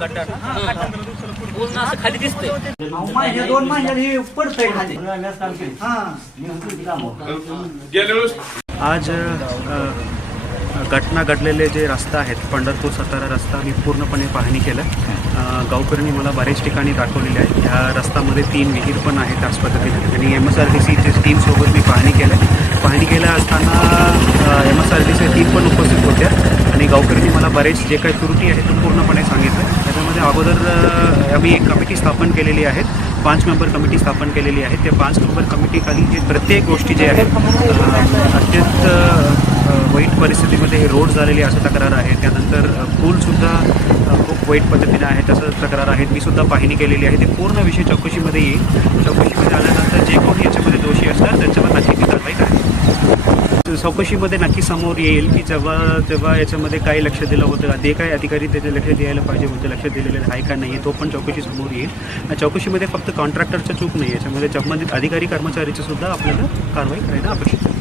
पूर्ण असं खाली दिसतंय. महिन्या 2 महिन्यात हे पडतंय खाली. आज घटना घडलेले जे रस्ता आहेत, पंढरपूर सातारा रस्ता मी पूर्णपणे पाहणी केलं. गावकऱ्यांनी मला बरेच ठिकाणी दाखवलेले आहेत. ह्या रस्त्यामध्ये 3 विहीर पण आहेत त्याच पद्धतीने, आणि MSRDCच्या टीमसोबत मी पाहणी केलं असताना MSRDCच्या टीम पण उपस्थित होत्या, आणि गावकऱ्यांनी मला बरेच जे काही त्रुटी आहेत ते पूर्णपणे सांगितलं. त्याच्यामध्ये अगोदर आम्ही एक कमिटी स्थापन केलेली आहे, 5 मेंबर कमिटी स्थापन केलेली आहे. त्या 5 मेंबर कमिटीखाली जे प्रत्येक गोष्टी जे आहेत अत्यंत वाईट परिस्थितीमध्ये हे रोड झालेले असं तक्रार आहे. त्यानंतर पूलसुद्धा खूप वाईट पद्धतीने आहे तसं तक्रार आहेत. मी सुद्धा पाहणी केलेली आहे. ते पूर्ण विषय चौकशीमध्ये येईल. चौकशीमध्ये आल्यानंतर जे कोणी याच्यामध्ये दोषी असतात त्यांच्यावर नक्की मी कारवाई करेन. चौकशीमध्ये नक्की समोर येईल की जेव्हा याच्यामध्ये काय लक्ष दिलं होतं, ते काय अधिकारी त्याचे लक्ष द्यायला पाहिजे होते, लक्ष दिलेलं आहे का नाही तो पण चौकशी समोर येईल. चौकशीमध्ये फक्त कॉन्ट्रॅक्टरचं चूक नाही, याच्यामध्ये संबंधित अधिकारी कर्मचारीचं सुद्धा आपल्याला कारवाई करायला अपेक्षित आहे.